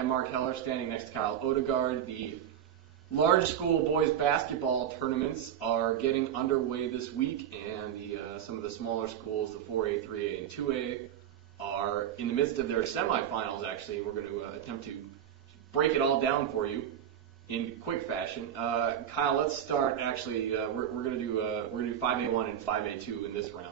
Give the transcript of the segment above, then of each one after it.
I am Mark Heller, standing next to Kyle Odegard. The large school boys basketball tournaments are getting underway this week, and some of the smaller schools, the 4A, 3A, and 2A, are in the midst of their semifinals. Actually, we're going to attempt to break it all down for you in quick fashion. Kyle, let's start. Actually, we're going to do 5A1 and 5A2 in this round.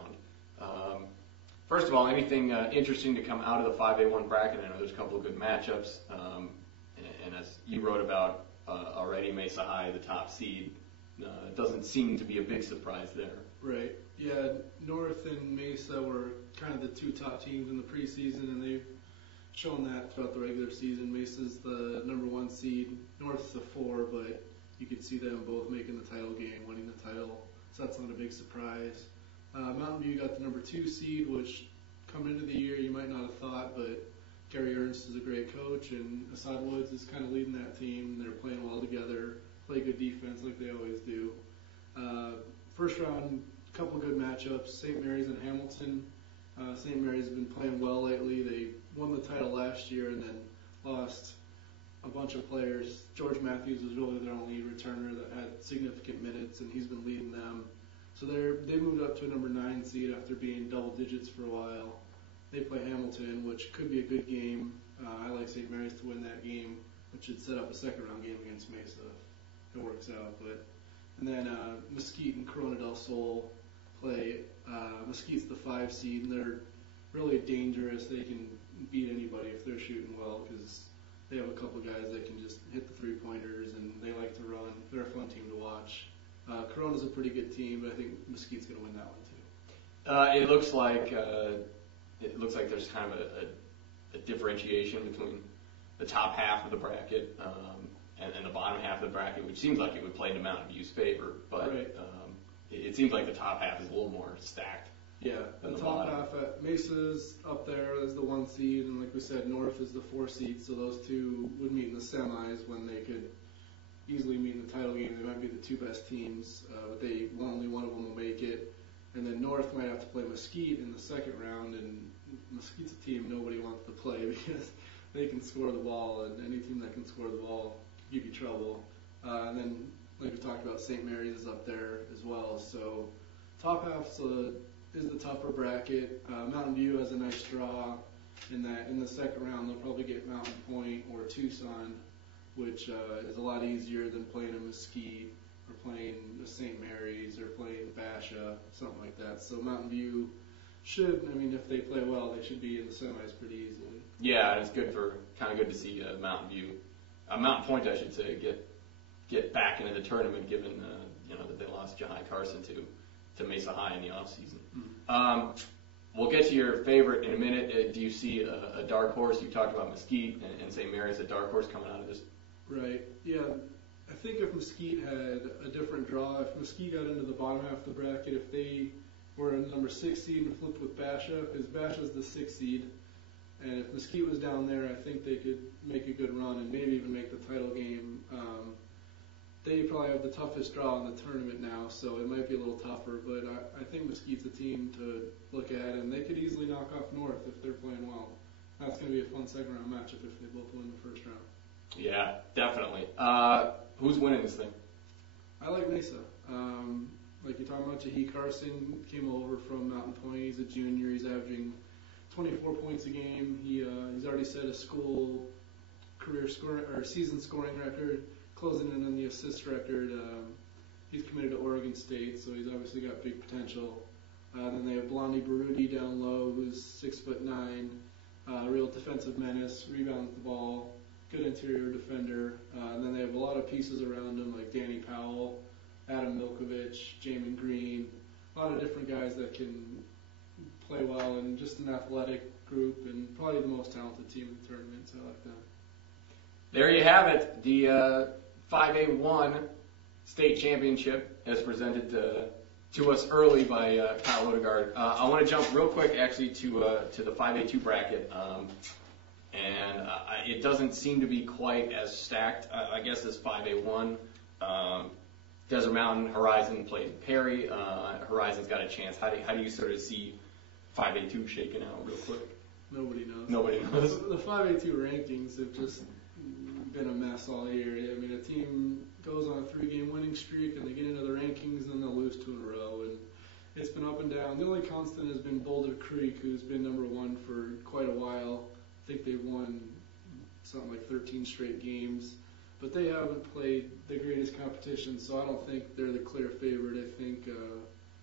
First of all, anything interesting to come out of the 5A1 bracket? I know there's a couple of good matchups, and as you wrote about already, Mesa High, the top seed, it doesn't seem to be a big surprise there. Right. Yeah, North and Mesa were kind of the two top teams in the preseason, and they've shown that throughout the regular season. Mesa's the number 1 seed, North's the 4, but you could see them both making the title game, winning the title, so that's not a big surprise. Mountain View got the number 2 seed, which coming into the year you might not have thought, but Gary Ernst is a great coach, and Assad Woods is kind of leading that team. They're playing well together, play good defense like they always do. First round, a couple good matchups, St. Mary's and Hamilton. St. Mary's has been playing well lately. They won the title last year and then lost a bunch of players. George Matthews was really their only returner that had significant minutes, and he's been leading them. So they moved up to a number 9 seed after being double digits for a while. They play Hamilton, which could be a good game. I like St. Mary's to win that game, which should set up a second round game against Mesa if it works out. And then Mesquite and Corona del Sol play. Mesquite's the 5 seed, and they're really dangerous. They can beat anybody if they're shooting well because they have a couple guys that can just hit the 3-pointers, and they like to run. They're a fun team to watch. Corona's a pretty good team, but I think Mesquite's going to win that one too. It looks like there's kind of a differentiation between the top half of the bracket and the bottom half of the bracket, which seems like it would play into Mountain View's favor, but right. It seems like the top half is a little more stacked. Yeah, the top half at Mesa's up there as the 1 seed, and like we said, North is the 4 seed, so those two would meet in the semis when they could easily meet in the title game. They might be the 2 best teams, but only one of them will make it. And then North might have to play Mesquite in the second round, and Mesquite's a team nobody wants to play because they can score the ball, and any team that can score the ball can give you trouble. And then, like we talked about, St. Mary's is up there as well. So top half is the tougher bracket. Mountain View has a nice draw in that in the second round they'll probably get Mountain Point or Tucson, which is a lot easier than playing a Mesquite or playing a St. Mary's or playing Basha, something like that. So Mountain View if they play well, they should be in the semis pretty easily. Yeah, and it's good to see Mountain View, Mountain Point, I should say, get back into the tournament, given that they lost Jahai Carson to Mesa High in the offseason. Mm-hmm. We'll get to your favorite in a minute. Do you see a dark horse? You talked about Mesquite and St. Mary's, a dark horse coming out of this. Right. Yeah. I think if Mesquite had a different draw, if Mesquite got into the bottom half of the bracket, if they were a number 6 seed and flipped with Basha, because Basha's the 6th seed, and if Mesquite was down there, I think they could make a good run and maybe even make the title game. They probably have the toughest draw in the tournament now, so it might be a little tougher, but I think Mesquite's a team to look at, and they could easily knock off North if they're playing well. That's going to be a fun second round matchup if they both win the first round. Yeah, definitely. Who's winning this thing? I like Mesa. Like you're talking about, Jahai Carson came over from Mountain Point. He's a junior. He's averaging 24 points a game. He's already set a school career score or season scoring record, closing in on the assist record. He's committed to Oregon State, so he's obviously got big potential. Then they have Blondie Baruti down low, who's 6'9", real defensive menace, rebounds the ball, good interior defender. And then they have a lot of pieces around him, like Danny Powell, Adam Milkovich, Jamin Green, a lot of different guys that can play well, and just an athletic group, and probably the most talented team in the tournament, so I like them. There you have it, the 5A1 state championship as presented to us early by Kyle Odegard. I want to jump real quick, actually, to the 5A2 bracket, and it doesn't seem to be quite as stacked, I guess, as 5A1. Desert Mountain, Horizon played Perry. Horizon's got a chance. How do you sort of see 5A2 shaking out real quick? Nobody knows. Nobody knows. The 5A2 rankings have just been a mess all year. I mean, a team goes on a 3-game winning streak and they get into the rankings and then they'll lose 2 in a row. And it's been up and down. The only constant has been Boulder Creek, who's been number 1 for quite a while. I think they've won something like 13 straight games. But they haven't played the greatest competition, so I don't think they're the clear favorite. I think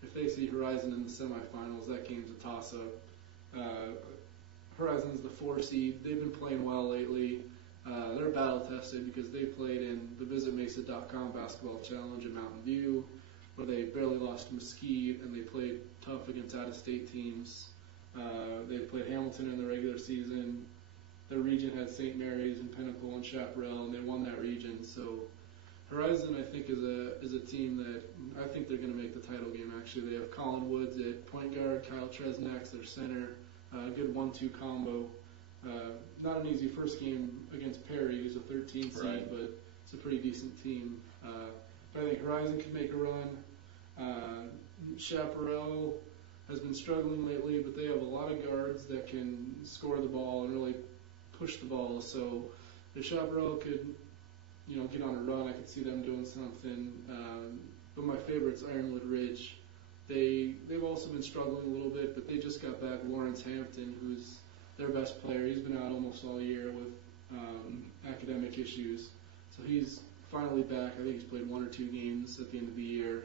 if they see Horizon in the semifinals, that game's a toss-up. Horizon's the 4 seed. They've been playing well lately. They're battle-tested because they played in the VisitMesa.com basketball challenge in Mountain View, where they barely lost to Mesquite, and they played tough against out-of-state teams. They played Hamilton in the regular season. The region had St. Mary's and Pinnacle and Chaparral, and they won that region. So Horizon, I think, is a team that I think they're going to make the title game. Actually, they have Colin Woods at point guard, Kyle Tresnack's their center. Good 1-2 combo. Not an easy first game against Perry, who's a 13 seed, Right. but it's a pretty decent team. But I think Horizon can make a run. Chaparral has been struggling lately, but they have a lot of guards that can score the ball and really push the ball. So if Chaparral could, get on a run, I could see them doing something. But my favorite's Ironwood Ridge. They've also been struggling a little bit, but they just got back Lawrence Hampton, who's their best player. He's been out almost all year with academic issues. So he's finally back. I think he's played 1 or 2 games at the end of the year.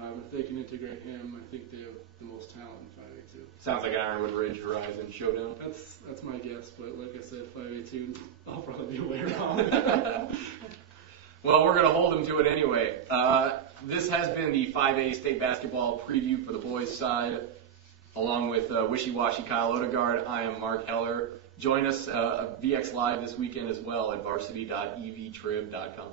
If they can integrate him, I think they have the most talent in 5A2. Sounds like an Ironwood Ridge Horizon showdown. That's my guess, but like I said, 5A2, I'll probably be way wrong. Well, we're going to hold them to it anyway. This has been the 5A state basketball preview for the boys' side, along with Wishy-Washy Kyle Odegard. I am Mark Heller. Join us VX Live this weekend as well at varsity.evtrib.com.